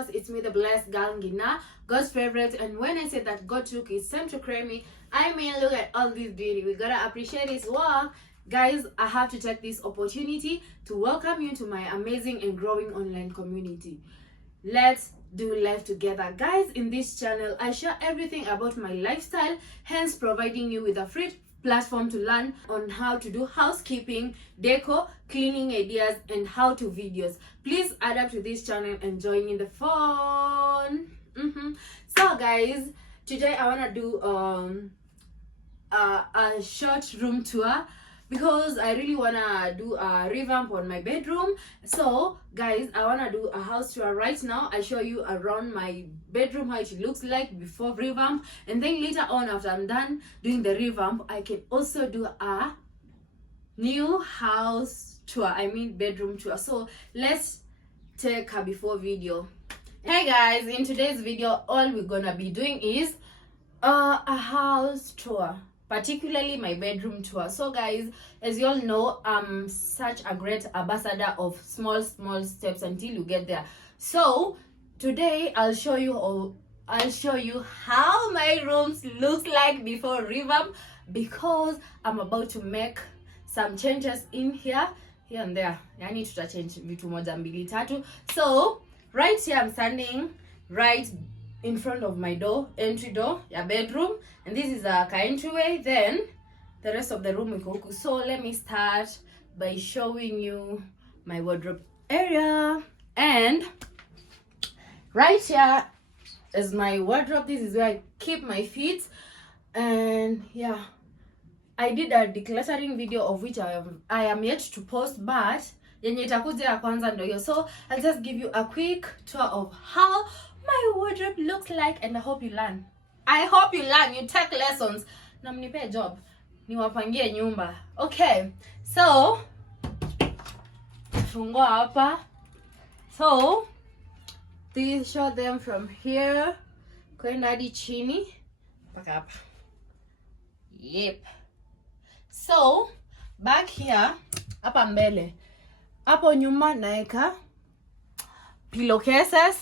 host. It's me, the blessed girl Ngina, God's favorite. And when I say that God took his time to create me, I mean, look at all this beauty. We gotta appreciate his work. Guys, I have to take this opportunity to welcome you to my amazing and growing online community. Let's do life together. Guys, in this channel, I share everything about my lifestyle, hence providing you with a free platform to learn on how to do housekeeping, decor, cleaning ideas, and how to videos. Please add up to this channel and join in the fun. So guys, today I want to do a short room tour because I really wanna do a revamp on my bedroom. So guys, I wanna do a house tour right now. I show you around my bedroom how it looks like before revamp, and then later on, after I'm done doing the revamp, I can also do a new house tour, I mean bedroom tour. So let's take a before video. Hey guys, in today's video, all we're gonna be doing is a house tour, particularly my bedroom tour. So guys, as you all know, I'm such a great ambassador of small steps until you get there. So today I'll show you how my rooms looks like before revamp, because I'm about to make some changes in here and there. Yani tutachange vitu moja mbili tatu. So right here I'm standing right in front of my entry door, your bedroom, and this is a entryway. Then the rest of the room is cool. So let me start by showing you my wardrobe area. And right here is my wardrobe. This is where I keep my feet. And yeah, I did a decluttering video of which I am yet to post, but yenye itakuja ya kwanza ndio hiyo. So I'll just give you a quick tour of how my wardrobe looks like, and I hope you learn. You take lessons na mnipe job niwapangie nyumba. Okay, so fungua hapa. So these show them from here kwenda hadi chini mpaka hapa. Yep. So back here, hapa mbele, hapo nyuma naeka pillowcases.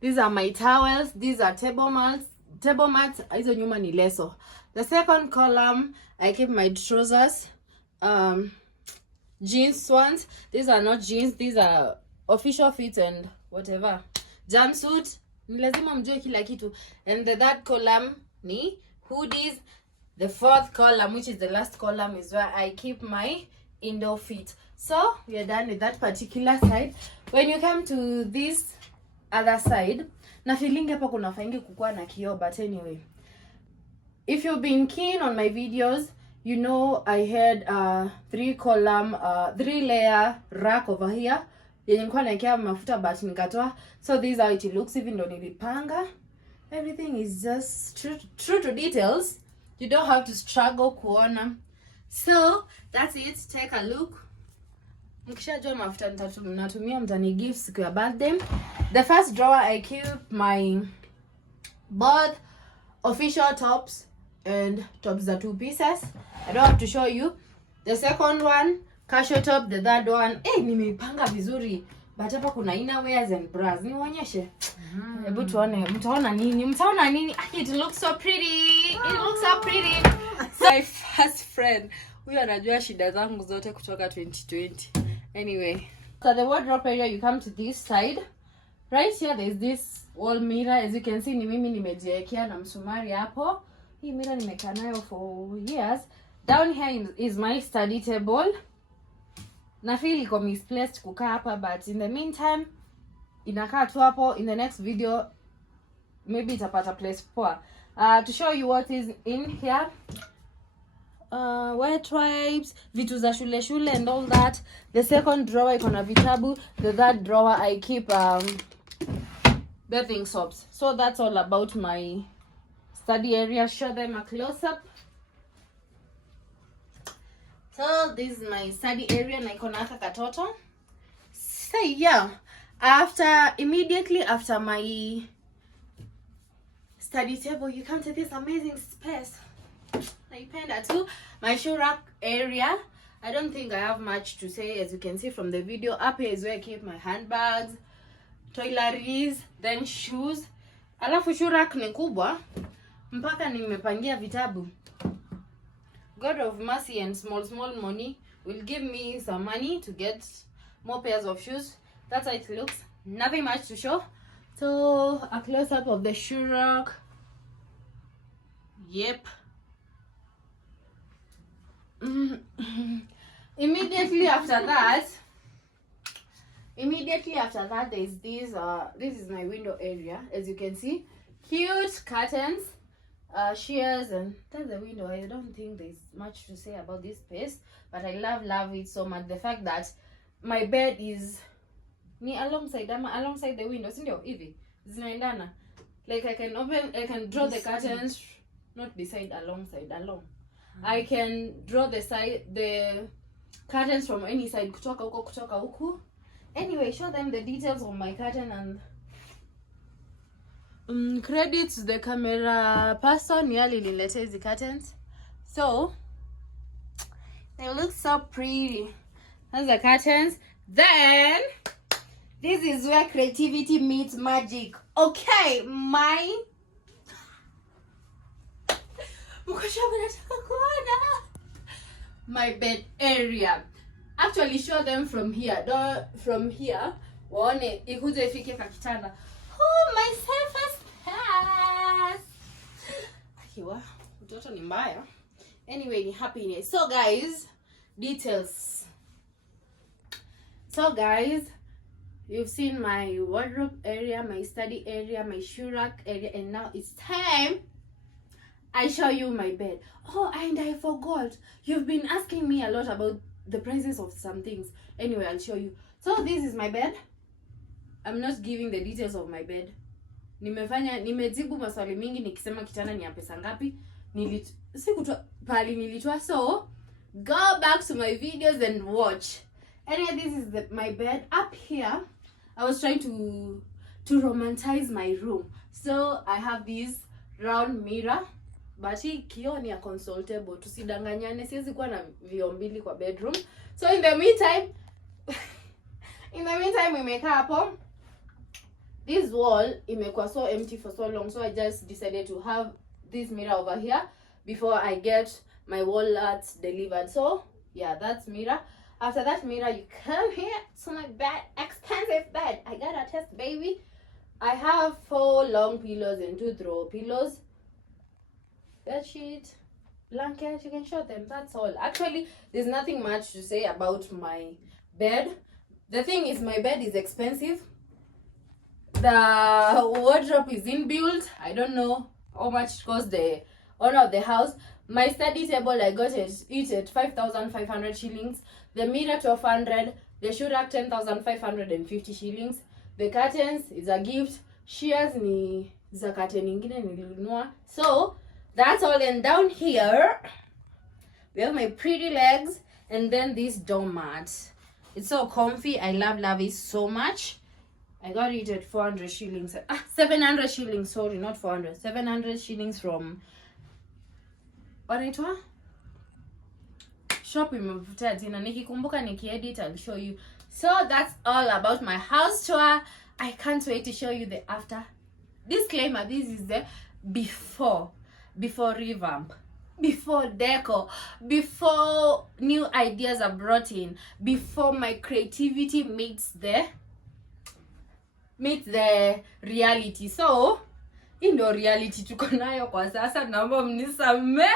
These are my towels. These are table mats. Hizo nyuma ni leso. The second column, I keep my trousers, jeans ones. These are not jeans. These are official fit and whatever. Jumpsuit. Ni lazima mjue kila kitu. And the third column ni hoodies. The fourth column, which is the last column, is where I keep my indoor fit. So we are done with that particular side. When you come to this other side, na feeling hapa kuna faingi kukua na kioo, but anyway, if you've been keen on my videos, you know I had a 3-layer rack over here yenye nilikuwa naekea mafuta but nikatoa. So this is how it looks, even though nilipanga. Everything is just true to details. You don't have to struggle kuona. So that's it. Take a look. Mkishajua mafuta natumia mtani give siku ya birthday. The first drawer, I keep my both official tops and tops are 2 pieces. I don't have to show you. The second one, casual top. The third one, nimeipanga vizuri, but hapa kuna innerwears and bras. Nionyeshe. Hebu tuone, mtaona nini? It looks so pretty. So my first friend, huyu anajua shida zangu zote kutoka 2020. Anyway, so the wardrobe area, you come to this side. Right here there's this wall mirror. As you can see, ni mimi nimejiwekea na msumari hapo. Hii mirror nimekaa nayo for years. Down here is my study table. Na feel iko misplaced kukaa hapa, but in the meantime inakaa tu hapo. In the next video maybe itapata place poa. To show you what is in here, wet wipes, vitu za shule and all that. The second drawer iko na vitabu. The third drawer I keep bathing soaps. So that's all about my study area. Show them a close-up. So this is my study area na iko na katoto. So yeah, immediately after my study table, you come to this amazing space. Naipenda too. My shoe rack area. I don't think I have much to say. As you can see from the video, up here is where I keep my handbags, toiletries, then shoes. Alafu shoe rack ni kubwa mpaka nimepangia vitabu. God of mercy and small money will give me some money to get more pairs of shoes. That's how it looks. Nothing much to show. So a close up of the shoe rack. Yep. Immediately after that, there's this this is my window area. As you can see, cute curtains, shears, and that's the window. I don't think there's much to say about this space, but I love it so much. The fact that my bed is alongside the window, sindio hivi zinaendana, like I can draw the curtains, not beside, alongside, along. I can draw the curtains from any side, kutoka huku. Anyway, show them the details of my curtain, and credits the camera person nearly niletea hizi curtains. So they look so pretty. That's the curtains. Then this is where creativity meets magic. Okay, my bed area. Actually, show them from here. From here, waone ikuje ifike kwa kitanda. Oh, my safest pass. Akiwa mtoto ni mbaya. Anyway, ni happiness. So guys, details. So guys, you've seen my wardrobe area, my study area, my shoe rack area, and now it's time I show you my bed. Oh, and I forgot. You've been asking me a lot about the prices of some things. Anyway, I'll show you. So this is my bed. I'm not giving the details of my bed. Nimejibu maswali mingi nikisema kitanda ni ya pesa ngapi. Nilitoa. So go back to my videos and watch. Anyway, this is my bed. Up here, I was trying to romanticize my room. So I have this round mirror. But hii kioo ni ya consultable. Tusidanganyane, siwezi kuwa na vioo mbili kwa bedroom. So in the meantime, imekaa hapo. This wall imekuwa so empty for so long. So I just decided to have this mirror over here before I get my wall art delivered. So yeah, that's mirror. After that mirror, you come here to my bed. Expensive bed. I got a test, baby. I have 4 long pillows and 2 throw pillows. Bed sheet, blanket, you can show them. That's all. Actually, there's nothing much to say about my bed. The thing is, my bed is expensive. The wardrobe is inbuilt. I don't know how much it costs the owner of the house. My study table, I got it at 5,500 shillings. The mirror 1,200. The shoe rack 10,550 shillings. The curtains is a gift. Shears ni za curtain ingine nilinunua. So that's all. And down here we have my pretty legs, and then this doormat. It's so comfy. I love it so much. I got it at 400 shillings. 700 shillings, sorry, not 400. 700 shillings from wanaitwa shop imevutia jina. Nikikumbuka nikiedit I'll show you. So that's all about my house tour. I can't wait to show you the after. Disclaimer, this is the before revamp, before decor, before new ideas are brought in, before my creativity meets the reality. So hii ndio reality tuko nayo kwa sasa, naomba mnisamee.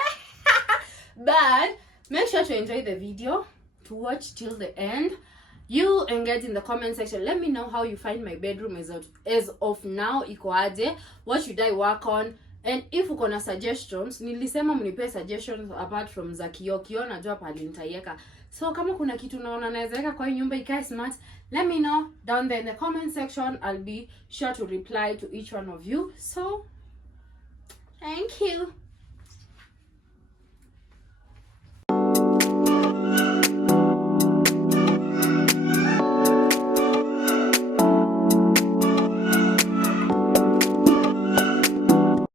But make sure to enjoy the video, to watch till the end. You engage in the comment section. Let me know how you find my bedroom as of now. Iko aje? What should I work on? And if uko na suggestions, nilisema mnipe suggestions apart from za kioo najua pali nitaiweka. So kama kuna kitu naona naweza weka kwa hii nyumba ikae smart, let me know down there in the comment section. I'll be sure to reply to each one of you. So thank you.